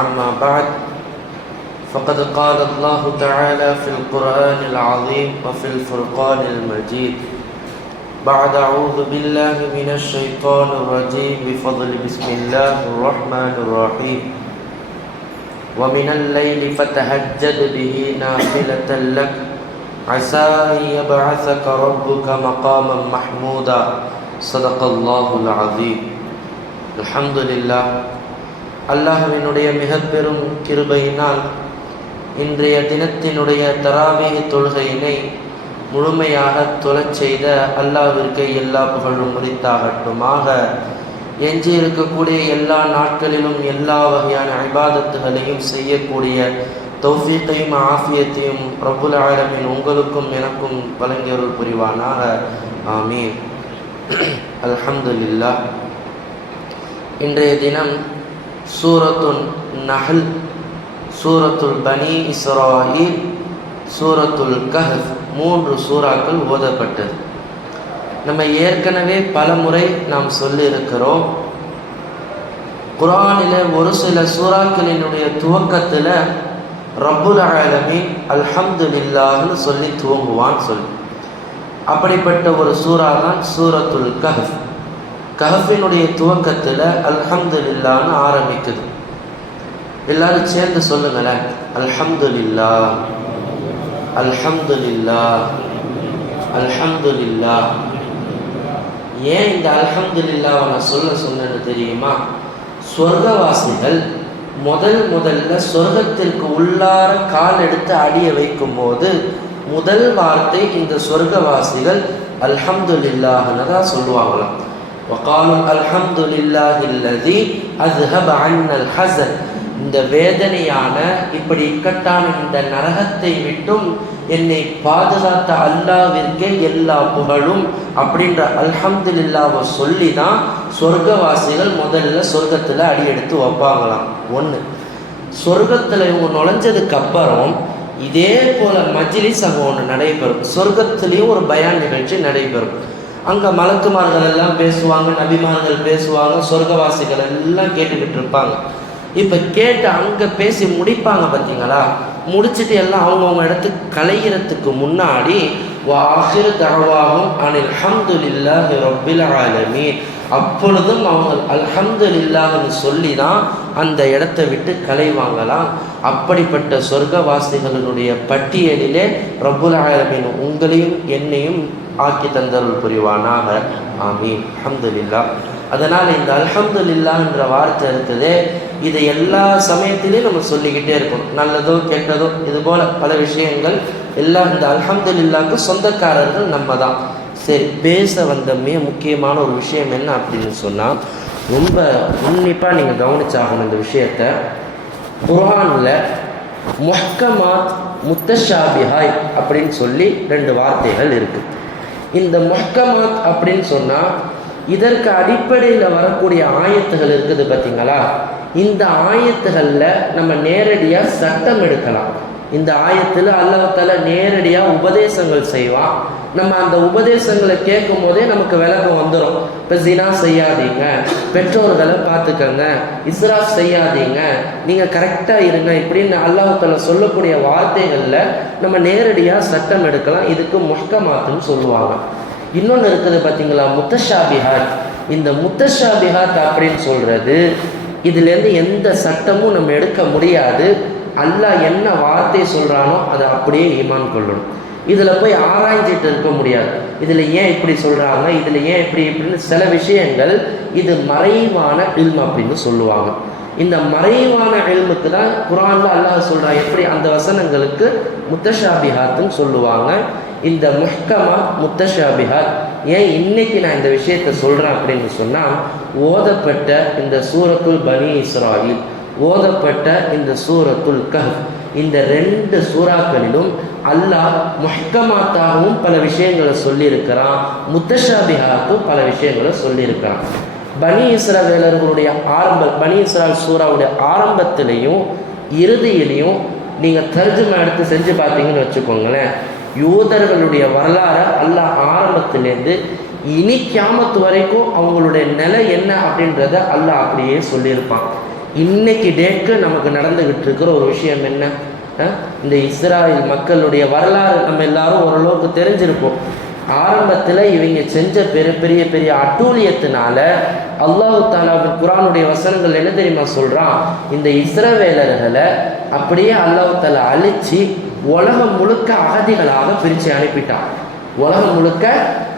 أما بعد فقد قال الله تعالى في القرآن العظيم وفي الفرقان المجيد بعد أعوذ بالله من الشيطان الرجيم بفضل بسم الله الرحمن الرحيم ومن الليل فتهجد به نافلة لك عسى أن يبعثك ربك مقاما محمودا صدق الله العظيم. الحمد لله. அல்லாஹ்வினுடைய மிகப்பெரும் கிருபையினால் இன்றைய தினத்தினுடைய தராவீஹ் தொழுகையினை முழுமையாக தொழச் செய்த அல்லாஹ்விற்கு எல்லா புகழும் உரித்தாகட்டுமாக. எஞ்சி இருக்கக்கூடிய எல்லா நாட்களிலும் எல்லா வகையான இபாதத்துகளையும் செய்யக்கூடிய தௌஃபீக்கையும் ஆஃபியத்தையும் ரப்புல் ஆலமீன் உங்களுக்கும் எனக்கும் வழங்கியருள் புரிவானாக. ஆமீன். அல்ஹம்துலில்லாஹ். இன்றைய தினம் சூரத்துல் நஹல், சூரத்துல் பனி இஸ்ராயில், சூரத்துல் கஹஃப், 3 சூறாக்கள் ஓதப்பட்டது. நம்ம ஏற்கனவே பல முறை நாம் சொல்லியிருக்கிறோம், குர்ஆனில் ஒரு சில சூறாக்களினுடைய துவக்கத்தில் ரப்புல் ஆலமீன் அல்ஹம்துலில்லாஹ்னு சொல்லி துவங்குவான்னு சொல்லி. அப்படிப்பட்ட ஒரு சூறா தான் சூரத்துல் கஹஃப். கஹஃபினுடைய துவக்கத்தில் அல்ஹம்துலில்லாஹ்னு ஆரம்பிக்குது. எல்லாரும் சேர்ந்து சொல்லுங்களேன், அல்ஹம்துலில்லாஹ் அல்ஹம்துலில்லாஹ் அல்ஹம்துலில்லாஹ். ஏன் இந்த அல்ஹம்துலில்லாஹ் நான் சொன்னேன்னு தெரியுமா? சொர்க்கவாசிகள் முதல்ல சொர்க்கத்திற்கு உள்ளார கால் எடுத்து அடிய வைக்கும் போது முதல் வார்த்தை இந்த சொர்க்கவாசிகள் அல்ஹம்துலில்லாஹ்னு தான் சொல்லுவாங்களாம். வகாலு அல்ஹம்துலில்லாஹில்லதி அஸ்ஹப அன்னல் ஹஸன். இந்த வேதனையான இப்படி இக்கட்டான இந்த நரகத்தை விட்டும் என்னை பாதுகாத்த அல்லாஹ்விற்கே எல்லா புகழும் அப்படின்ற அல்ஹம்துலில்லாஹ்வை சொல்லி தான் சொர்க்கவாசிகள் முதல்ல சொர்க்கத்தில் அடி எடுத்து வைப்பாங்களாம். ஒன்று, சொர்க்கத்தில் இவங்க நுழைஞ்சதுக்கு அப்புறம் இதே போல மஜ்லிஸ் அங்கே ஒன்று நடைபெறும். சொர்க்கத்துலேயும் ஒரு பயான் நிகழ்ச்சி நடைபெறும். அங்கே மலக்குமார்கள் எல்லாம் பேசுவாங்க, நபிமார்கள் பேசுவாங்க, சொர்க்கவாசிகள் எல்லாம் கேட்டுக்கிட்டு இருப்பாங்க. இப்போ கேட்டு அங்கே பேசி முடிப்பாங்க பார்த்தீங்களா? முடிச்சுட்டு எல்லாம் அவங்கவுங்க இடத்துக்கு கலையிறதுக்கு முன்னாடி வாஹிர் தஅவாஹும் அனில் ஹம்துலில்லாஹி ரப்பில் ஆலமீன், அப்பொழுதும் அவங்க அல்ஹம்துலில்லாஹ்னு சொல்லி தான் அந்த இடத்தை விட்டு கலைவாங்களாம். அப்படிப்பட்ட சொர்க்கவாசிகளினுடைய பட்டியலிலே ரப்புல் ஆலமீன் உங்களையும் என்னையும் ஆக்கி தந்தருள் புரிவானாக. ஆமீன். அல்ஹம்துலில்லாஹ். அதனால் இந்த அல்ஹம்துலில்லாஹ்ன்ற வார்த்தை இருக்குதே, இதை எல்லா சமயத்திலையும் நம்ம சொல்லிக்கிட்டே இருக்கணும். நல்லதோ கெட்டதோ இது போல் பல விஷயங்கள் எல்லாம் இந்த அல்ஹம்துலில்லாஹ்க்கு சொந்தக்காரர்கள் நம்ம தான். சரி, பேச வந்த மிக முக்கியமான ஒரு விஷயம் என்ன அப்படின்னு சொன்னால், ரொம்ப உன்னிப்பாக நீங்கள் கவனிச்சாகணும் இந்த விஷயத்தை. குர்ஆனில் முஹ்கமாத் முத்தஷாபிஹாய் அப்படின்னு சொல்லி 2 வார்த்தைகள் இருக்குது. இந்த முஹ்கமாத் அப்படின்னு சொன்னால் இதற்கு அடிப்படையில் வரக்கூடிய ஆயத்துகள் இருக்குது பார்த்தீங்களா? இந்த ஆயத்துகளில் நம்ம நேரடியாக சட்டம் எடுக்கலாம். இந்த ஆயத்தில் அல்லாஹ் தஆலா நேரடியாக உபதேசங்கள் செய்வான். நம்ம அந்த உபதேசங்களை கேட்கும் போதே நமக்கு விளக்கம் வந்துடும். இப்போ ஜினா செய்யாதீங்க, பெற்றோர்களை பார்த்துக்கங்க, இஸ்ராஃப் செய்யாதீங்க, நீங்கள் கரெக்டாக இருங்க, இப்படின்னு அல்லாஹ் தஆலா சொல்லக்கூடிய வார்த்தைகளில் நம்ம நேரடியாக சட்டம் எடுக்கலாம். இதுக்கு முஹ்கமாத்துன்னு சொல்லுவாங்க. இன்னொன்று இருக்குது பார்த்தீங்களா, முத்தஷாபிஹாத். இந்த முத்தஷாபிஹாத் அப்படின்னு சொல்கிறது, இதுலேருந்து எந்த சட்டமும் நம்ம எடுக்க முடியாது. அல்லாஹ் என்ன வார்த்தை சொல்கிறானோ அதை அப்படியே ஈமான் கொள்ளணும். இதில் போய் ஆராய்ஞ்சிட்டு இருக்க முடியாது. இதில் ஏன் இப்படி சொல்கிறாங்க, இதில் ஏன் இப்படின்னு சில விஷயங்கள் இது மறைவான இல்ம் அப்படின்னு சொல்லுவாங்க. இந்த மறைவான இல்முக்கு தான் குர்ஆனில் அல்லாஹ் சொல்கிறான். எப்படி அந்த வசனங்களுக்கு முத்தஷாபிஹாத்துன்னு சொல்லுவாங்க. இந்த முஹ்கமாத் முத்தஷாபிஹாத் ஏன் இன்னைக்கு நான் இந்த விஷயத்தை சொல்கிறேன் அப்படின்னு சொன்னால், ஓதப்பட்ட இந்த சூரத்துல் பனி இஸ்ராயில், ஓதப்பட்ட இந்த சூரத்துல் கஹ்ஃப், இந்த 2 சூறாக்களிலும் அல்லாஹ் முஹ்கமாத்தாகவும் பல விஷயங்களை சொல்லியிருக்கிறான், முத்தஷாபிஹாத்தும் பல விஷயங்களை சொல்லியிருக்கிறான். பனி இஸ்ரவேலர்களுடைய பனி இஸ்ராயில் சூறாவுடைய ஆரம்பத்திலையும் இறுதியிலையும் நீங்கள் தர்ஜுமா எடுத்து செஞ்சு பார்த்தீங்கன்னு வச்சுக்கோங்களேன், யூதர்களுடைய வரலாறை அல்லாஹ் ஆரம்பத்திலேருந்து இனி கியாமத்து வரைக்கும் அவங்களுடைய நிலை என்ன அப்படின்றத அல்லாஹ் அப்படியே சொல்லியிருப்பான். இன்னைக்கு டேட்டு நமக்கு நடந்துக்கிட்டு இருக்கிற ஒரு விஷயம் என்ன? இந்த இஸ்ராயல் மக்களுடைய வரலாறு நம்ம எல்லாரும் ஓரளவுக்கு தெரிஞ்சிருப்போம். ஆரம்பத்தில் இவங்க செஞ்ச பெரிய பெரிய அட்டூழியத்தினால அல்லாஹு தாலாவின் குர்ஆனுடைய வசனங்கள் என்ன தெரியுமா சொல்கிறான்? இந்த இஸ்ரவேலர்களை அப்படியே அல்லாஹு தாலா அழித்து உலகம் முழுக்க அகதிகளாக பிரித்து அனுப்பிட்டான். உலகம் முழுக்க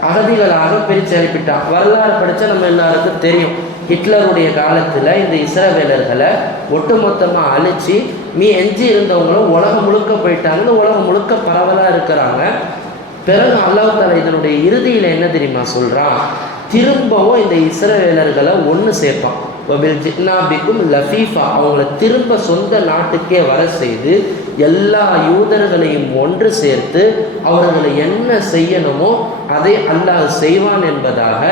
அகதிகளாக பிரித்து அனுப்பிட்டான். வரலாறு படித்தா நம்ம எல்லாருக்கும் தெரியும். ஹிட்லருடைய காலத்தில் இந்த இஸ்ரவேலர்களை ஒட்டுமொத்தமாக அழித்து எஞ்சி இருந்தவங்களும் உலகம் முழுக்க போயிட்டாங்க. இந்த உலகம் முழுக்க பரவலாக இருக்கிறாங்க. பிறகு அல்லாஹ் தஆலா இதனுடைய இறுதியில் என்ன தெரியுமா சொல்கிறான்? திரும்பவும் இந்த இஸ்ரவேலர்களை ஒன்று சேர்ப்பான். வபில் ஜின்னாபிக்கும் லஃபீஃபா, அவங்கள திரும்ப சொந்த நாட்டுக்கே வர செய்து எல்லா யூதர்களையும் ஒன்று சேர்த்து அவர்களை என்ன செய்யணுமோ அதை அல்லாஹ் செய்வான் என்பதாக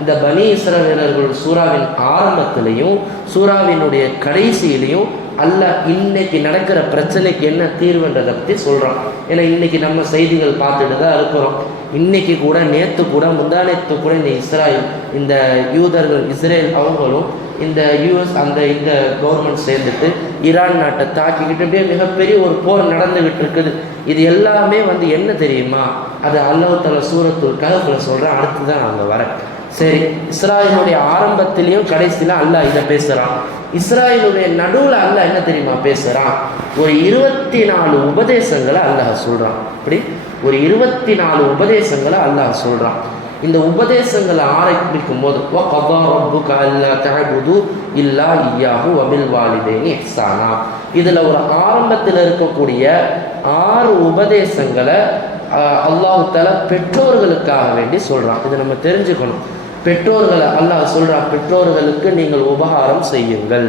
இந்த பனி இஸ்ரவேலர்கள் சூறாவின் ஆரம்பத்திலையும் சூறாவினுடைய கடைசியிலையும் அல்லாஹ் இன்னைக்கு நடக்கிற பிரச்சனைக்கு என்ன தீர்வுன்றதை பற்றி சொல்கிறான். ஏன்னா இன்னைக்கு நம்ம செய்திகள் பார்த்துட்டு தான் இருக்கிறோம். இன்னைக்கு கூட நேற்று கூட முந்தானேத்து கூட இந்த இஸ்ராயல் இந்த யூதர்கள் இஸ்ரேல் அவங்களும் இந்த யூஎஸ் இந்த கவர்மெண்ட் சேர்ந்துட்டு ஈரான் நாட்டை தாக்கிக்கிட்டு அப்படியே மிகப்பெரிய ஒரு போர் நடந்துகிட்டு இருக்குது. இது எல்லாமே என்ன தெரியுமா? அது அல்லாஹ் தஆலா சூரத்துல் கஹ்ஃப்ல சொல்கிறேன். அடுத்து தான் அங்கே வரேன். சரி, இஸ்ராயலுடைய ஆரம்பத்திலையும் கடைசியில் அல்லாஹ் இதை பேசுகிறான். இஸ்ராயலுடைய நடுவில் அல்லாஹ் என்ன தெரியுமா பேசுகிறான்? ஒரு 24 உபதேசங்களை அல்லாஹ் சொல்கிறான். அப்படி ஒரு 24 உபதேசங்களை அல்லாஹ் சொல்கிறான். இந்த உபதேசங்களை ஆரம்பிக்கும் போது வகதா ரப்புக அல்லா தஅபுது இல்லா இய்யாஹு வபில் வாலிதைனி இஹ்சானா, இதில் ஒரு ஆரம்பத்தில் இருக்கக்கூடிய 6 உபதேசங்களை அல்லாஹ் தஆலா பெற்றோர்களுக்காக வேண்டி சொல்கிறான். இதை நம்ம தெரிஞ்சுக்கணும். பெற்றோர்களை அல்லாஹ் சொல்கிறான், பெற்றோர்களுக்கு நீங்கள் உபகாரம் செய்யுங்கள்,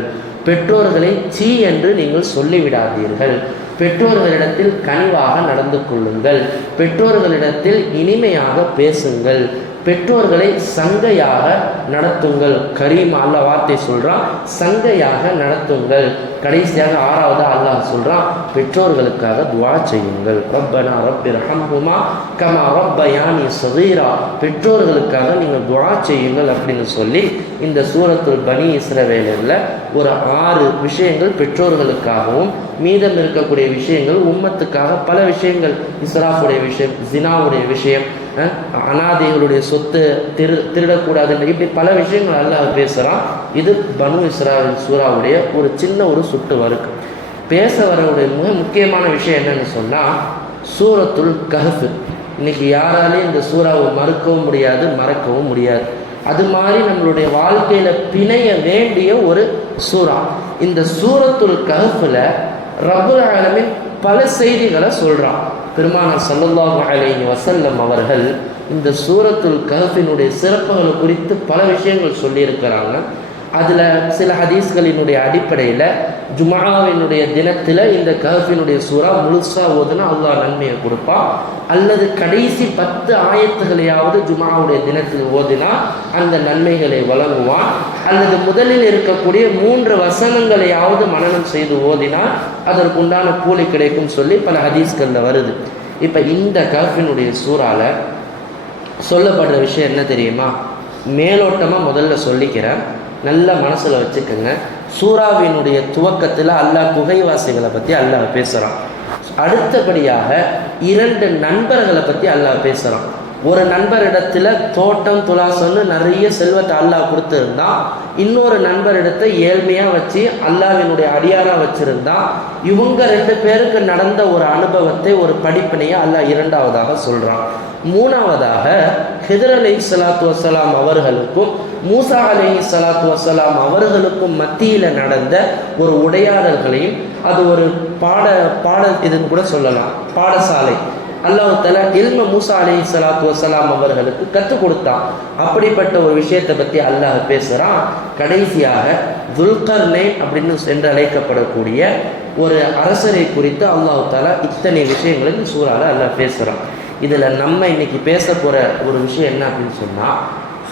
பெற்றோர்களை சீ என்று நீங்கள் சொல்லிவிடாதீர்கள், பெற்றோர்களிடத்தில் கனிவாக நடந்து கொள்ளுங்கள், பெற்றோர்களிடத்தில் இனிமையாக பேசுங்கள், பெற்றோர்களை சங்கையாக நடத்துங்கள். கரீம் அல்லாஹ் வார்த்தை சொல்கிறான், சங்கையாக நடத்துங்கள். கடைசியாக 6வது அல்லாஹ் சொல்கிறான், பெற்றோர்களுக்காக துஆ செய்யுங்கள். ரப்பனா ரப்பிர்ஹம்ஹுமா கமா ரப்பயானி ஸகீரா, பெற்றோர்களுக்காக நீங்கள் துஆ செய்யுங்கள் அப்படின்னு சொல்லி இந்த சூரத்துல் பனி இஸ்ரவேலில் ஒரு 6 விஷயங்கள் பெற்றோர்களுக்காகவும் மீதம் இருக்கக்கூடிய விஷயங்கள் உம்மத்துக்காக பல விஷயங்கள், இஸ்ராஃபுடைய விஷயம், ஜினாவுடைய விஷயம், அனாதைகளுடைய சொத்து திருடக்கூடாதுன்ற இப்படி பல விஷயங்கள் அல்லாஹ் பேசுகிறான். இது பனு இஸ்ராயில் சூறாவுடைய ஒரு சின்ன ஒரு சுட்டு வருக்கு. பேச வரவுடைய மிக முக்கியமான விஷயம் என்னன்னு சொன்னால் சூரத்துல் கஹ்ஃப். இன்னைக்கு யாராலையும் இந்த சூறாவை மறுக்கவும் முடியாது, மறக்கவும் முடியாது. அது மாதிரி நம்மளுடைய வாழ்க்கையில் பிணைய வேண்டிய ஒரு சூறா. இந்த சூரத்துல் கஹ்ஃப்ல ரப்புல் ஆலமீன் பல செய்திகளை சொல்கிறான். பெருமானார் ஸல்லல்லாஹு அலைஹி வஸல்லம் அவர்கள் இந்த சூரத்துல் கஹ்ஃபினுடைய சிறப்புகளை குறித்து பல விஷயங்கள் சொல்லியிருக்கிறாங்க. அதில் சில ஹதீஸ்களினுடைய அடிப்படையில் ஜும்ஆவினுடைய தினத்தில் இந்த கஹ்ஃபினுடைய சூறா முழுசாக ஓதுனா அல்லாஹ் நன்மையை கொடுப்பான், அல்லது கடைசி 10 ஆயத்துகளையாவது ஜும்ஆவுடைய தினத்தில் ஓதினா அந்த நன்மைகளை வழங்குவான், அல்லது முதலில் இருக்கக்கூடிய 3 வசனங்களையாவது மனனம் செய்து ஓதினா அதற்குண்டான கூலி கிடைக்கும் சொல்லி பல ஹதீஸ்களில் வருது. இப்போ இந்த கஹ்ஃபினுடைய சூறாவில் சொல்லப்படுற விஷயம் என்ன தெரியுமா? மேலோட்டமாக முதல்ல சொல்லிக்கிறேன், நல்ல மனசில் வச்சுக்கோங்க. சூறாவினுடைய துவக்கத்தில் அல்லாஹ் குகைவாசிகளை பற்றி அல்லாஹ் பேசுகிறான். அடுத்தபடியாக 2 நண்பர்களை பற்றி அல்லாஹ் பேசுகிறான். ஒரு நண்பரிடத்தில் தோட்டம் துலாசம்னு நிறைய செல்வத்தை அல்லாஹ் கொடுத்துருந்தான், இன்னொரு நண்பரிடத்தை ஏழ்மையாக வச்சு அல்லாஹ்வினுடைய அடியாராக வச்சுருந்தான். இவங்க 2 பேருக்கு நடந்த ஒரு அனுபவத்தை, ஒரு படிப்பினையை அல்லாஹ் 2வதாக சொல்கிறான். 3வதாக ஹிதர் அலைஹிஸ்ஸலாத்து வஸ்ஸலாம் அவர்களுக்கும் மூசா அலைஹிஸ்ஸலாத்து வஸ்ஸலாம் அவர்களுக்கும் மத்தியில் நடந்த ஒரு உரையாடல்களையும், அது ஒரு பாட இதுன்னு கூட சொல்லலாம், பாடசாலை. அல்லாஹ் தஆலா இல்ம மூசா அலைஹிஸ்ஸலாத்து வஸ்ஸலாம் அவர்களுக்கு கற்றுக் கொடுத்தான். அப்படிப்பட்ட ஒரு விஷயத்தை பற்றி அல்லாஹ் பேசுகிறான். கடைசியாக துல்கர்னைன் அப்படின்னு என்று அழைக்கப்படக்கூடிய ஒரு அரசரை குறித்து அல்லாஹ் தஆலா இத்தனை விஷயங்களும் சூறால அல்லாஹ் பேசுகிறான். இதில் நம்ம இன்னைக்கு பேச போகிற ஒரு விஷயம் என்ன அப்படின்னு சொன்னால்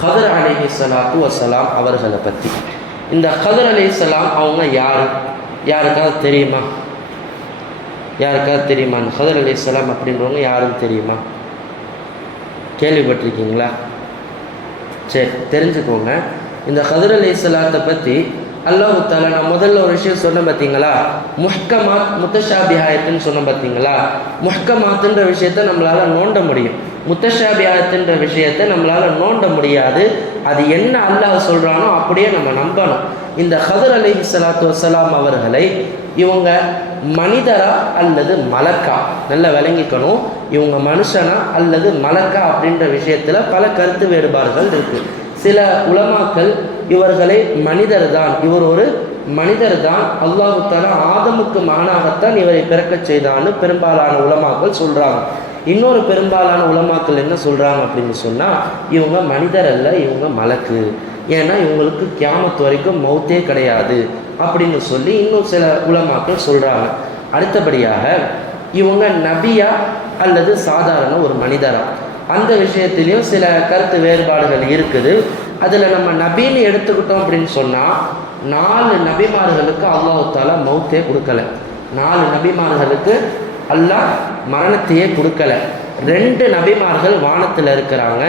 ஹதர் அலைஹிஸ்ஸலாத்து வஸ்ஸலாம் அவர்களை பற்றி. இந்த ஹதர் அலைஹிஸ்ஸலாம் அவங்க யாருக்காவது தெரியுமா? யாருக்காவது தெரியுமா? அந்த ஹதர் அலைஹிஸ்ஸலாம் அப்படின்றவங்க யாருன்னு தெரியுமா? கேள்விப்பட்டிருக்கீங்களா? சரி, தெரிஞ்சுக்கோங்க. இந்த ஹதர் அலைஹிஸ்ஸலாத்தை பற்றி அல்லாஹ் தஆலா நான் முதல்ல ஒரு விஷயம் சொன்னேன் பார்த்தீங்களா, முஹ்கமாத் முத்தஷாபிஹாயத்துன்னு சொன்னேன் பார்த்தீங்களா. முஹ்கமாத்துன்ற விஷயத்தை நம்மளால் நோண்ட முடியும், முத்தஷாபிஹாயத்துன்ற விஷயத்தை நம்மளால் நோண்ட முடியாது. அது என்ன அல்லாஹ் சொல்கிறானோ அப்படியே நம்ம நம்பணும். இந்த ஹதர் அலைஹிஸ்ஸலாத்து வஸ்ஸலாம் அவர்களை இவங்க மனிதரா அல்லது மலக்கா, நல்லா விளங்கிக்கணும். இவங்க மனுஷனா அல்லது மலக்கா அப்படின்ற விஷயத்தில் பல கருத்து வேறுபாடுகள் இருக்குது. சில உலமாக்கள் இவர்களை மனிதர் தான், இவர் ஒரு மனிதர் தான், அல்லாஹ் தஆலா ஆதமுக்கு மகனாகத்தான் இவரை பிறக்கச் செய்தான்னு பெரும்பாலான உலமாக்கள் சொல்கிறாங்க. இன்னொரு பெரும்பாலான உலமாக்கள் என்ன சொல்கிறாங்க அப்படின்னு சொன்னால், இவங்க மனிதர் அல்ல, இவங்க மலக்கு, ஏன்னா இவங்களுக்கு கியாமத் வரைக்கும் மௌத்தே கிடையாது அப்படின்னு சொல்லி இன்னும் சில உலமாக்கள் சொல்கிறாங்க. அடுத்தபடியாக இவங்க நபியா அல்லது சாதாரண ஒரு மனிதரா, அந்த விஷயத்திலையும் சில கருத்து வேறுபாடுகள் இருக்குது. அதில் நம்ம நபின்னு எடுத்துக்கிட்டோம் அப்படின்னு சொன்னால், 4 நபிமார்களுக்கு அல்லாஹ் தஆலா மௌத்தே கொடுக்கல. 4 நபிமார்களுக்கு அல்லாஹ் மரணத்தையே கொடுக்கல. 2 நபிமார்கள் வானத்தில் இருக்கிறாங்க,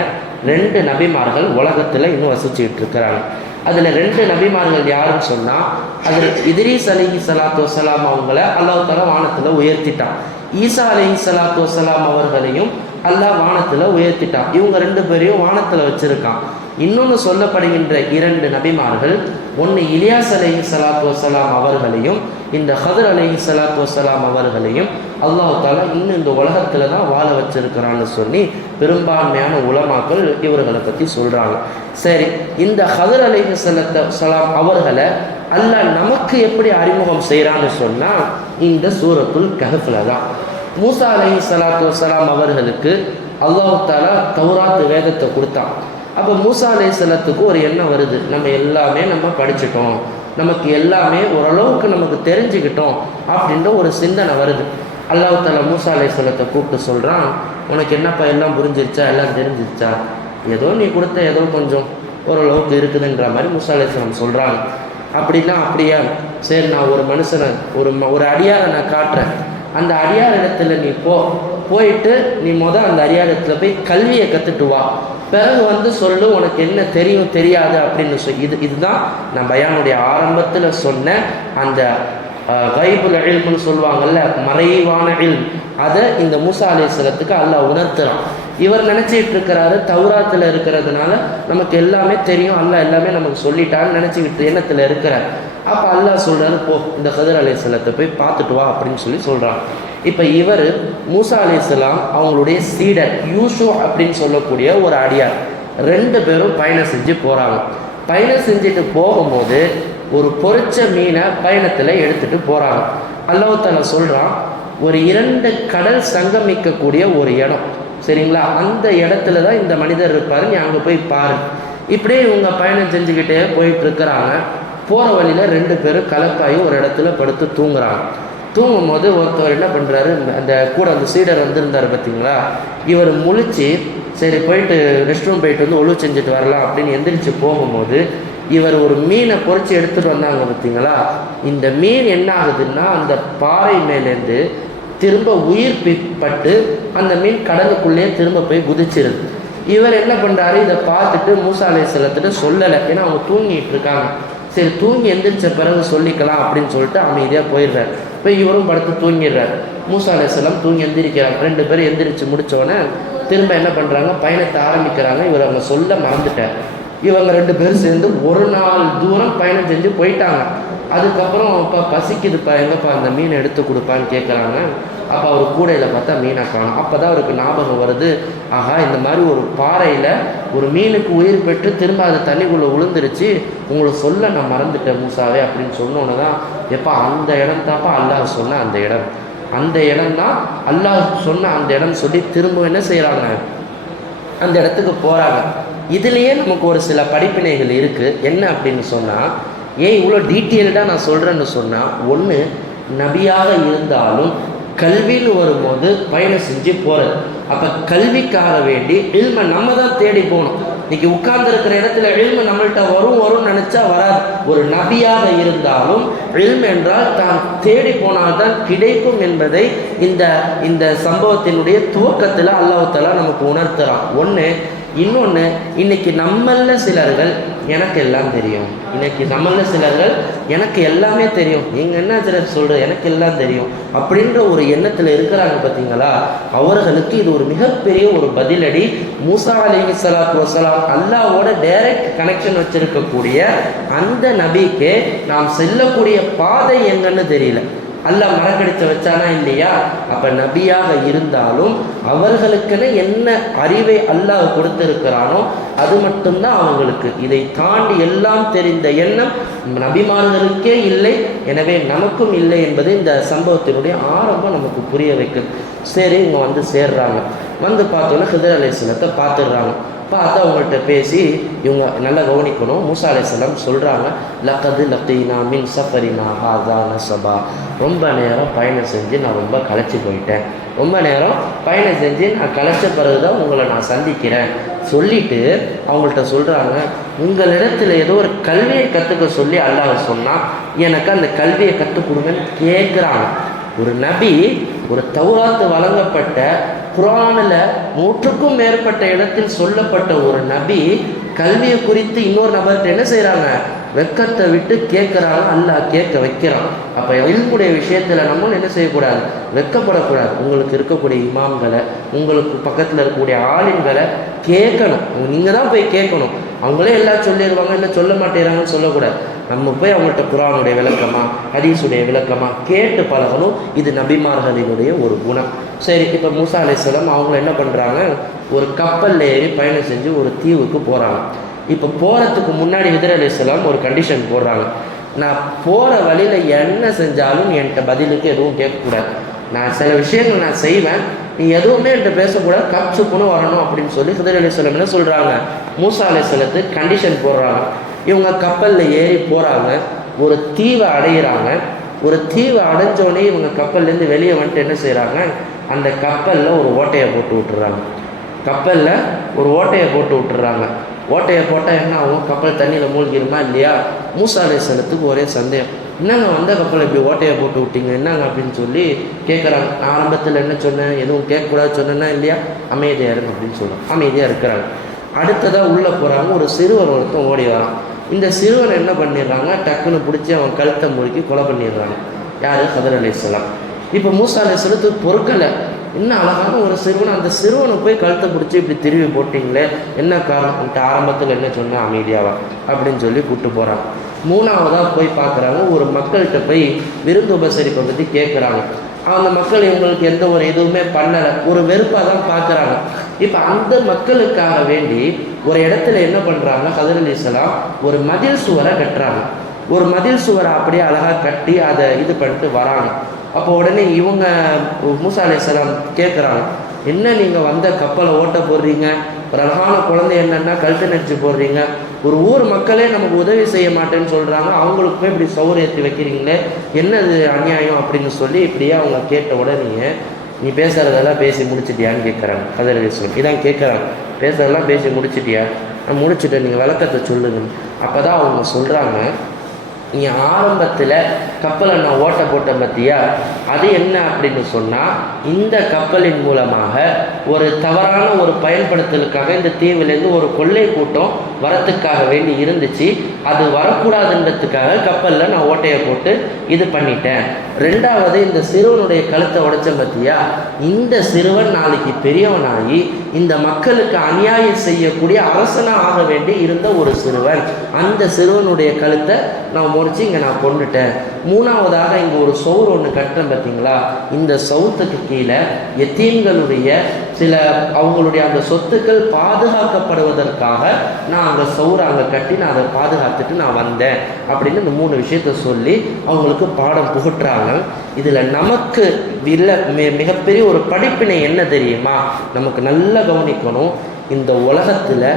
2 நபிமார்கள் உலகத்தில் இன்னும் வசிச்சுக்கிட்டு இருக்கிறாங்க. அதில் 2 நபிமார்கள் யாருன்னு சொன்னால், அதில் இத்ரீஸ் அலைஹிஸ்ஸலாத்து வஸ்ஸலாம் அவங்கள அல்லாஹ் தஆலா வானத்தில் உயர்த்திட்டான். ஈசா அலைஹிஸ்ஸலாத்து வஸ்ஸலாம் அவர்களையும் அல்லாஹ் வானத்தில் உயர்த்திட்டான். இவங்க 2 பேரையும் வானத்தில் வச்சுருக்கான். இன்னொன்று சொல்லப்படுகின்ற 2 நபிமார்கள், ஒன்று இலியாஸ் அலைஹிஸ்ஸலாத்து வஸ்ஸலாம் அவர்களையும் இந்த ஹதர் அலைஹிஸ்ஸலாத்து வஸ்ஸலாம் அவர்களையும் அல்லாஹ் தஆலா இன்னும் இந்த உலகத்தில் தான் வாழ வச்சிருக்கிறான்னு சொல்லி பெரும்பான்மையான உலமாக்கள் இவர்களை பற்றி சொல்கிறாங்க. சரி, இந்த ஹதர் அலைஹிஸ்ஸலாத்து வஸ்ஸலாம் அவர்களை அல்லாஹ் நமக்கு எப்படி அறிமுகம் செய்கிறான்னு சொன்னால், இந்த சூரத்துல் கஹ்ஃப்ல தான். மூசா அலைஹிஸ்ஸலாத்து வஸ்ஸலாம் அவர்களுக்கு அல்லாஹ் தஆலா தௌராத் வேதத்தை கொடுத்தான். அப்போ மூசா அலைஹிஸ்ஸலாத்துக்கு ஒரு எண்ணம் வருது, நம்ம எல்லாமே நம்ம படிச்சுட்டோம், நமக்கு எல்லாமே ஓரளவுக்கு நமக்கு தெரிஞ்சுக்கிட்டோம் அப்படின்ற ஒரு சிந்தனை வருது. அல்லாஹ் தஆலா மூசா அலைஹிஸ்ஸலாத்தை கூப்பிட்டு சொல்கிறான், உனக்கு என்னப்பா எல்லாம் புரிஞ்சிருச்சா, எல்லாம் தெரிஞ்சிருச்சா, ஏதோ நீ கொடுத்த ஏதோ கொஞ்சம் ஓரளவுக்கு இருக்குதுன்ற மாதிரி மூசா அலைஹிஸ்ஸலாம் சொல்கிறாங்க. அப்படின்னா அப்படியா, சரி நான் ஒரு மனுஷனை ஒரு அடியாரை நான் காட்டுறேன், அந்த அடியார் இடத்துல நீ போயிட்டு நீ அந்த அடியார் இடத்துல போய் கல்வியை கற்றுட்டு வா, பிறகு சொல்லு உனக்கு என்ன தெரியும் தெரியாது அப்படின்னு சொல்லி. இதுதான் நான் பயானுடைய ஆரம்பத்தில் சொன்ன அந்த கைபுல் இல்ம்னு சொல்லுவாங்கள்ல, மறைவான இல்ம், அதை இந்த மூசா அலைஹிஸ்ஸலாத்துக்கு அல்லாஹ் உணர்த்துறான். இவர் நினச்சிக்கிட்டு இருக்கிறாரு தௌராத்தில் இருக்கிறதுனால நமக்கு எல்லாமே தெரியும், அல்லாஹ் எல்லாமே நமக்கு சொல்லிட்டான்னு நினச்சிக்கிட்டு எண்ணத்தில் இருக்கிறார். அப்போ அல்லாஹ் சொல்கிறாரு, போ இந்த ஹதர் அலைஹிஸ்ஸலாத்தை போய் பார்த்துட்டு வா அப்படின்னு சொல்கிறான். இப்போ இவர் மூசா அலைஹிஸ்ஸலாம் அவங்களுடைய சீடர் யூசு அப்படின்னு சொல்லக்கூடிய ஒரு அடியார், 2 பேரும் பயணம் செஞ்சு போகிறாங்க. பயணம் செஞ்சுட்டு போகும்போது ஒரு பொரிச்ச மீனை பயணத்தில் எடுத்துகிட்டு போகிறாங்க. அல்லாஹ் தஆலா சொல்கிறான், ஒரு 2 கடல் சங்கமிக்கக்கூடிய ஒரு இடம், சரிங்களா, அந்த இடத்துல தான் இந்த மனிதர் இருப்பார், நீ அங்கே போய் பாரு. இப்படியே இவங்க பயணம் செஞ்சுக்கிட்டே போயிட்டு இருக்கிறாங்க. போகிற வழியில் 2 பேரும் கலப்பாகி ஒரு இடத்துல படுத்து தூங்குறாங்க. தூங்கும் போது ஒருத்தவர் என்ன பண்ணுறாரு, அந்த கூட அந்த சீடர் வந்திருந்தார் பார்த்தீங்களா, இவர் முழிச்சு சரி போயிட்டு ரெஸ்ட் ரூம் போயிட்டு ஒழு செஞ்சுட்டு வரலாம் அப்படின்னு எந்திரிச்சு போகும்போது இவர் ஒரு மீனை பொறிச்சு எடுத்துகிட்டு வந்தாங்க பார்த்தீங்களா. இந்த மீன் என்ன ஆகுதுன்னா, அந்த பாறை மேலேருந்து திரும்ப உயிர் பட்டு அந்த மீன் கடலுக்குள்ளேயே திரும்ப போய் குதிச்சிருது. இவர் என்ன பண்ணுறாரு, இதை பார்த்துட்டு மூசா அலைஹிஸ்ஸலாத்துட்ட சொல்லலை, ஏன்னா அவங்க தூங்கிட்டு இருக்காங்க. சரி தூங்கி எந்திரிச்ச பிறகு சொல்லிக்கலாம் அப்படின்னு சொல்லிட்டு அமைதியாக போயிடுறார். இப்போ இவரும் படுத்து தூங்கிடுறார். மூசா அலைஹிஸ்ஸலாம் தூங்கி எந்திரிக்கிறாங்க. 2 பேரும் எந்திரிச்சு முடித்தோடனே திரும்ப என்ன பண்ணுறாங்க, பயணத்தை ஆரம்பிக்கிறாங்க. இவர் அவங்க சொல்ல மறந்துட்டார். இவங்க 2 பேரும் சேர்ந்து 1 நாள் தூரம் பயணம் செஞ்சு போயிட்டாங்க. அதுக்கப்புறம் இப்போ பசிக்குதுப்பா, எங்கப்பா அந்த மீனை எடுத்து கொடுப்பான்னு கேட்குறாங்க. அப்போ அவர் கூடையில் பார்த்தா மீனை காணும். அப்போ தான் அவருக்கு ஞாபகம் வருது, ஆஹா இந்த மாதிரி ஒரு பாறையில் ஒரு மீனுக்கு உயிர் பெற்று திரும்ப அது தண்ணிக்குள்ளே விழுந்துருச்சு, உங்களுக்கு சொல்ல நான் மறந்துட்டேன் மூசாவே அப்படின்னு சொன்னோன்னு தான், எப்பா அந்த இடம் தாப்பா அல்லாஹ் சொன்ன அந்த இடம், அந்த இடம் தான் அல்லாஹ் சொன்ன அந்த இடம் சொல்லி திரும்ப என்ன செய்கிறாங்க, அந்த இடத்துக்கு போகிறாங்க. இதுலேயே நமக்கு ஒரு சில படிப்பினைகள் இருக்குது. என்ன அப்படின்னு சொன்னால், ஏன் இவ்வளோ டீட்டெயில்டாக நான் சொல்கிறேன்னு சொன்னால், ஒன்று நபியாக இருந்தாலும் கல்வின்னு வரும்போது பயணம் செஞ்சு போகிறது. அப்போ கல்விக்காக வேண்டி இல்மை நம்ம தான் தேடி போகணும். இன்றைக்கி உட்கார்ந்துருக்கிற இடத்துல இல்மை நம்மள்கிட்ட வரும்னு நினச்சா வராது. ஒரு நபியாக இருந்தாலும் இல்ம் என்றால் தான் தேடி போனால்தான் கிடைக்கும் என்பதை இந்த சம்பவத்தினுடைய துவக்கத்தில் அல்லாஹ் தஆலா நமக்கு உணர்த்துறான். ஒன்று, இன்னொன்று, இன்னைக்கு நம்மள சிலர்கள் எனக்கு எல்லாம் தெரியும், இன்னைக்கு நம்மள சிலர்கள் எனக்கு எல்லாமே தெரியும், நீங்கள் என்ன சிலர் சொல்கிற எனக்கு எல்லாம் தெரியும் அப்படின்ற ஒரு எண்ணத்தில் இருக்கிறாங்க பார்த்தீங்களா. அவர்களுக்கு இது ஒரு மிகப்பெரிய ஒரு பதிலடி. மூசா அலைஹிஸ்ஸலாத்து வஸ்ஸலாம் அல்லாஹ்வோட டைரக்ட் கனெக்ஷன் வச்சிருக்கக்கூடிய அந்த நபிக்கு நாம் செல்லக்கூடிய பாதை எங்கன்னு தெரியல. அல்லாஹ் மறக்கடிச்சு வச்சானா இல்லையா? அப்போ நபியாக இருந்தாலும் அவர்களுக்குன்னு என்ன அறிவை அல்லாஹ் கொடுத்திருக்கிறானோ அது மட்டும்தான் அவங்களுக்கு. இதை தாண்டி எல்லாம் தெரிந்த எண்ணம் நபிமார்களுக்கே இல்லை, எனவே நமக்கும் இல்லை என்பது இந்த சம்பவத்தினுடைய ஆரம்பம் நமக்கு புரிய வைக்குது. சரி, இவங்க வந்து சேர்றாங்க. வந்து பார்த்தோன்னா ஹிதர் அலைஹிஸ்ஸலாத்தை பார்த்துடுறாங்க. பார்த்து அவங்கள்ட்ட பேசி இவங்க நல்லா கவனிக்கணும். மூசா அலைஹிஸ்ஸலாம் சொல்கிறாங்க, லக்கது லக்கீனா மின் சஃபரினா ஹாதா நஸபா, ரொம்ப நேரம் பயணம் செஞ்சு நான் ரொம்ப களைச்சி போயிட்டேன், ரொம்ப நேரம் பயணம் செஞ்சு நான் களைச்ச பிறகு தான் உங்களை நான் சந்திக்கிறேன் சொல்லிட்டு அவங்கள்ட்ட சொல்கிறாங்க, உங்களிடத்தில் ஏதோ ஒரு கல்வியை கற்றுக்க சொல்லி அல்லாஹ் சொன்னால் எனக்கு அந்த கல்வியை கற்றுக் கொடுங்கன்னு கேட்குறாங்க. ஒரு நபி, ஒரு தௌராத்து வழங்கப்பட்ட குர்ஆனில் 100க்கும் மேற்பட்ட இடத்தில் சொல்லப்பட்ட ஒரு நபி கல்வியை குறித்து இன்னொரு நபர்கிட்ட என்ன செய்கிறாங்க? வெக்கத்தை விட்டு கேட்குறாங்க. அல்லாஹ் கேட்க வைக்கிறான். அப்போ இல்முடைய விஷயத்தில் நம்மளும் என்ன செய்யக்கூடாது? வெக்கப்படக்கூடாது. உங்களுக்கு இருக்கக்கூடிய இமாம்களை, உங்களுக்கு பக்கத்தில் இருக்கக்கூடிய ஆலிம்களை கேட்கணும். நீங்கள் தான் போய் கேட்கணும். அவங்களே எல்லாம் சொல்லிடுவாங்க, இல்லை சொல்ல மாட்டேறாங்கன்னு சொல்லக்கூடாது. நம்ம போய் அவங்கள்ட்ட குர்ஆனுடைய விளக்கமா, ஹதீஸுடைய விளக்கமா கேட்டு பழகணும். இது நபிமார்களினுடைய ஒரு குணம். சரி, இப்போ மூசா அலைஹிஸ்ஸலாம் அவங்கள என்ன பண்ணுறாங்க? ஒரு கப்பலில் ஏறி பயணம் செஞ்சு ஒரு தீவுக்கு போகிறாங்க. இப்போ போகிறதுக்கு முன்னாடி ஹிதர் அலைஹிஸ்ஸலாம் ஒரு கண்டிஷன் போடுறாங்க, நான் போகிற வழியில் என்ன செஞ்சாலும் என்கிட்ட பதிலுக்கு எதுவும் கேட்கக்கூடாது, நான் சில விஷயங்கள் நான் செய்வேன், நீ எதுவுமே என்கிட்ட பேசக்கூடாது, கப்சுப்புன்னு வரணும் அப்படின்னு சொல்லி ஹிதர் அலைஹிஸ்ஸலாம் என்ன சொல்கிறாங்க? மூசா அலைஹிஸ்ஸலாத்துக்கு கண்டிஷன் போடுறாங்க. இவங்க கப்பலில் ஏறி போகிறாங்க, ஒரு தீவை அடைகிறாங்க. ஒரு தீவை அடைஞ்சோடனே இவங்க கப்பல்லேருந்து வெளியே வந்துட்டு என்ன செய்கிறாங்க? அந்த கப்பலில் ஒரு ஓட்டையை போட்டு விட்டுறாங்க. கப்பலில் ஒரு ஓட்டையை போட்டு விட்டுறாங்க. ஓட்டையை போட்டால் என்ன ஆகும்? கப்பல் தண்ணியில் மூழ்கிருமா இல்லையா? மூசா அலைஹிஸ்ஸலாத்துக்கு ஒரே சந்தேகம், என்னங்க வந்த கப்பலை இப்படி ஓட்டையை போட்டு விட்டீங்க என்னங்க அப்படின்னு சொல்லி கேட்குறாங்க. ஆரம்பத்தில் என்ன சொன்னேன்? எதுவும் கேட்கக்கூடாது சொன்னேன்னா இல்லையா? அமைதியாக இருங்க அப்படின்னு சொல்லுவாங்க. அமைதியாக இருக்கிறாங்க. அடுத்ததாக உள்ளே போகிறாங்க. ஒரு சிறுவன் ஒருத்தன் ஓடி வரான். இந்த சிறுவனை என்ன பண்ணிடுறாங்க? டக்குன்னு பிடிச்சி அவன் கழுத்தை முறுக்கி கொலை பண்ணிடுறாங்க. யார்? ஹிதர் அலைஹிஸ்ஸலாம். இப்போ மூசா அலைஹிஸ்ஸலாத்துக்கு பொறுக்கலை, இன்னும் அழகான ஒரு சிறுவன், அந்த சிறுவனை போய் கழுத்தை பிடிச்சி இப்படி திரும்பி போட்டிங்களே என்ன காரணம்? ஆரம்பத்தில் என்ன சொன்னால் அமைதியாவா அப்படின்னு சொல்லி கூப்பிட்டு போகிறாங்க. மூணாவதாக போய் பார்க்குறாங்க. ஒரு மக்கள்கிட்ட போய் விருந்து உபசரிப்பை பற்றி கேட்குறாங்க. அந்த மக்கள் இவங்களுக்கு எந்த ஒரு எதுவுமே பண்ணலை, ஒரு வெறுப்பாக தான் பார்க்குறாங்க. இப்போ அந்த மக்களுக்காக வேண்டி ஒரு இடத்துல என்ன பண்ணுறாங்க? ஹிதர் அலைஹிஸ்ஸலாம் ஒரு மதில் சுவரை கட்டுறாங்க. ஒரு மதில் சுவரை அப்படியே அழகாக கட்டி அதை இது பண்ணிட்டு வராங்க. அப்போ உடனே இவங்க மூசா அலைஹிஸ்ஸலாம் கேட்குறாங்க, என்ன நீங்கள் வந்த கப்பலை ஓட்ட போடுறீங்க, ஒரு அழகான குழந்தை என்னென்னா கழுத்தை நெரிச்சு போடுறீங்க, ஒரு ஊர் மக்களே நமக்கு உதவி செய்ய மாட்டேன்னு சொல்கிறாங்க, அவங்களுக்கு போய் இப்படி சவுறு ஏற்றி வைக்கிறீங்களே, என்னது அநியாயம் அப்படின்னு சொல்லி இப்படியே அவங்க கேட்ட உடனே, நீ பேசுகிறதெல்லாம் பேசி முடிச்சிட்டியான்னு கேட்குறாங்க ஹிதர் அலைஹிஸ்ஸலாம். இதான் கேட்குறாங்க, பேசுகிறதெல்லாம் பேசி முடிச்சிட்டியா? நான் முடிச்சுட்டேன், நீங்கள் விளக்கத்தை சொல்லுங்க. அப்போ தான் அவங்க சொல்கிறாங்க, நீ ஆரம்பத்தில் கப்பலை நான் ஓட்ட போட்டேன் பார்த்தியா, அது என்ன அப்படின்னு சொன்னால், இந்த கப்பலின் மூலமாக ஒரு தவறான ஒரு பயன்படுத்தலுக்காக இந்த தீவிலேருந்து ஒரு கொள்ளை கூட்டம் வரத்துக்காக வேண்டி இருந்துச்சு, அது வரக்கூடாதுன்றதுக்காக கப்பலில் நான் ஓட்டையை போட்டு இது பண்ணிட்டேன். ரெண்டாவது, இந்த சிறுவனுடைய கழுத்தை உடைச்ச பார்த்தியா, இந்த சிறுவன் நாளைக்கு பெரியவனாகி இந்த மக்களுக்கு அநியாயம் செய்யக்கூடிய அரசனாக ஆக வேண்டி இருந்த ஒரு சிறுவன், அந்த சிறுவனுடைய கழுத்தை நான் முடிச்சு இங்கே நான் கொண்டுட்டேன். மூணாவதாக இங்கே ஒரு சவுறு ஒன்று கட்டுறேன் பார்த்தீங்களா, இந்த சவுத்துக்கு கீழே யத்தீம்களுடைய சில அவங்களுடைய அந்த சொத்துக்கள் பாதுகாக்கப்படுவதற்காக நான் அந்த சவுரை அங்கே கட்டி நான் அதை பாதுகாத்துட்டு நான் வந்தேன் அப்படின்னு இந்த 3 விஷயத்த சொல்லி அவங்களுக்கு பாடம் புகட்டுறாங்க. இதில் நமக்கு மிகப்பெரிய ஒரு படிப்பினை என்ன தெரியுமா? நமக்கு நல்லா கவனிக்கணும், இந்த உலகத்தில்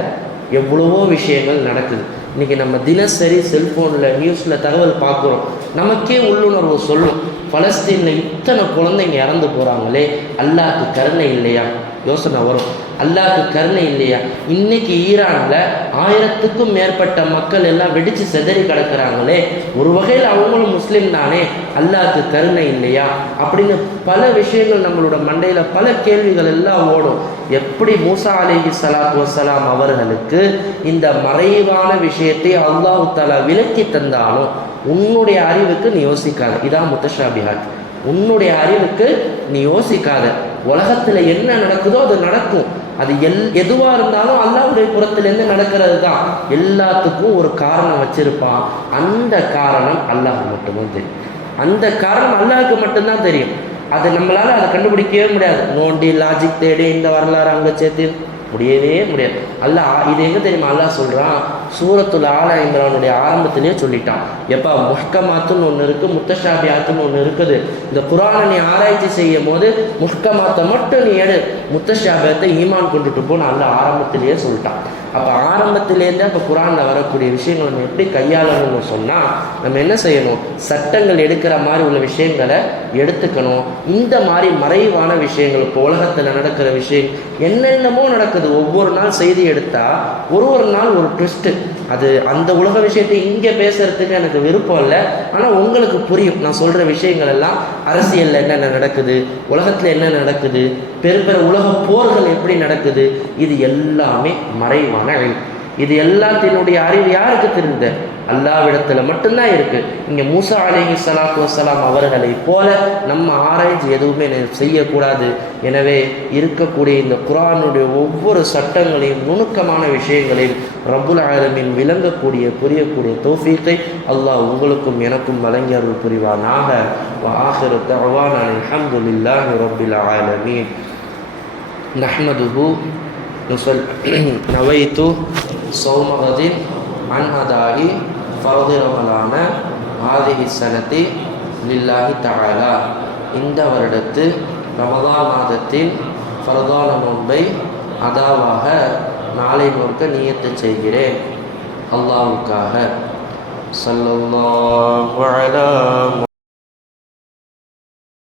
எவ்வளவோ விஷயங்கள் நடக்குது. இன்றைக்கி நம்ம தினசரி செல்ஃபோனில் நியூஸில் தகவல் பார்க்குறோம், நமக்கே உள்ளுணர்வு சொல்லும், பலஸ்தீனில் இத்தனை குழந்தைங்க இறந்து போகிறாங்களே, அல்லாஹ்க்கு கருணை இல்லையா? யோசனை வரும். அல்லாஹ்க்கு கருணை இல்லையா? இன்னைக்கு ஈரானில் 1000க்கும் மேற்பட்ட மக்கள் எல்லாம் வெடித்து செதறி கிடக்கிறாங்களே, ஒரு வகையில் அவங்களும் முஸ்லீம் தானே, அல்லாஹ்க்கு கருணை இல்லையா அப்படின்னு பல விஷயங்கள் நம்மளோட மண்டையில் பல கேள்விகள் எல்லாம் ஓடும். எப்படி மூசா அலைஹிஸ்ஸலாத்து வஸ்ஸலாம் அவர்களுக்கு இந்த மறைவான விஷயத்தை அல்லாஹ் தஆலா விலக்கி தந்தாலும் உன்னுடைய அறிவுக்கு நீ யோசிக்காத. இதான் முத்தஷாபிஹாத். உன்னுடைய அறிவுக்கு நீ யோசிக்காத. உலகத்தில் என்ன நடக்குதோ அது நடக்கும். அது எதுவாக இருந்தாலும் அல்லாஹ்வுடைய புறத்திலேருந்து நடக்கிறது தான். எல்லாத்துக்கும் ஒரு காரணம் வச்சிருப்பான். அந்த காரணம் அல்லாஹ் மட்டும்தான் தெரியும். அந்த காரணம் அல்லாஹ்வுக்கு மட்டும்தான் தெரியும். அது நம்மளால் அதை கண்டுபிடிக்கவே முடியாது. நோண்டி லாஜிக் தேடி இந்த வரலாறு அங்கே சேர்த்து முடியவே முடியாது. அல்லாஹ் இது எங்கே தெரியுமா அல்லாஹ் சொல்கிறான்? சூரத்துல் ஆல இம்ரானுடைய ஆரம்பத்திலே சொல்லிட்டான். எப்போ முஹ்கமாத்துன்னு ஒன்று இருக்குது, முத்தஷாபியாத்துன்னு ஒன்று இருக்குது. இந்த குர்ஆனை நீ ஆராய்ச்சி செய்யும் போது முஹ்கமாத்தை மட்டும் நீ எடு, முத்தஷாபியத்தை ஈமான் கொண்டுட்டு போன்னு அல்லாஹ் ஆரம்பத்திலேயே சொல்லிட்டான். அப்போ ஆரம்பத்திலேருந்தே இப்போ குர்ஆனில் வரக்கூடிய விஷயங்களை நம்ம எப்படி கையாளணும்னு சொன்னால், நம்ம என்ன செய்யணும்? சட்டங்கள் எடுக்கிற மாதிரி உள்ள விஷயங்களை எடுத்துக்கணும். இந்த மாதிரி மறைவான விஷயங்கள், இப்போ உலகத்தில் நடக்கிற விஷயம் என்னென்னமோ நடக்குது. ஒவ்வொரு நாள் செய்தி எடுத்தால் ஒரு நாள் ஒரு ட்விஸ்ட்டு. அது அந்த உலக விஷயத்தை இங்கே பேசுகிறதுக்கு எனக்கு விருப்பம் இல்லை. ஆனால் உங்களுக்கு புரியும் நான் சொல்கிற விஷயங்கள் எல்லாம். அரசியலில் என்னென்ன நடக்குது, உலகத்தில் என்ன நடக்குது, பெரு உலக போர்கள் எப்படி நடக்குது, இது எல்லாமே மறைவான அறிவு. இது எல்லாத்தினுடைய அறிவு யாருக்கு தெரிந்த? அல்லாஹ்விடத்தில் மட்டும்தான் இருக்குது. இங்கே மூசா அலைஹிஸ்ஸலாத்து வஸ்ஸலாம் அவர்களை போல நம்ம ஆராய்ச்சி எதுவுமே செய்யக்கூடாது. எனவே இருக்கக்கூடிய இந்த குர்ஆனுடைய ஒவ்வொரு சட்டங்களையும் நுணுக்கமான விஷயங்களையும் ரப்புல் ஆலமீன் விளங்கக்கூடிய புரியக்கூடிய தௌஃபீக்கை அல்லாஹ் உங்களுக்கும் எனக்கும் வழங்கி அருள் புரிவானாக. வ ஆகிரு தஅவானா அல்ஹம்துலில்லாஹி ரப்பில் ஆலமீன். நஹ்மதுஹு நவைத்து ஸௌம கதின் அன் அதாஇ ஃபர்து ரமலான ஹாதிஹி ஸனதி லில்லாஹி தஆலா. இந்த வருடத்து ரமலான் மாதத்தின் ஃபர்தான நோன்பை அதாவாக நாளை நோக்க நியத்து செய்கிறேன் அல்லாஹ்வுக்காக. ஸல்லல்லாஹு அலைஹி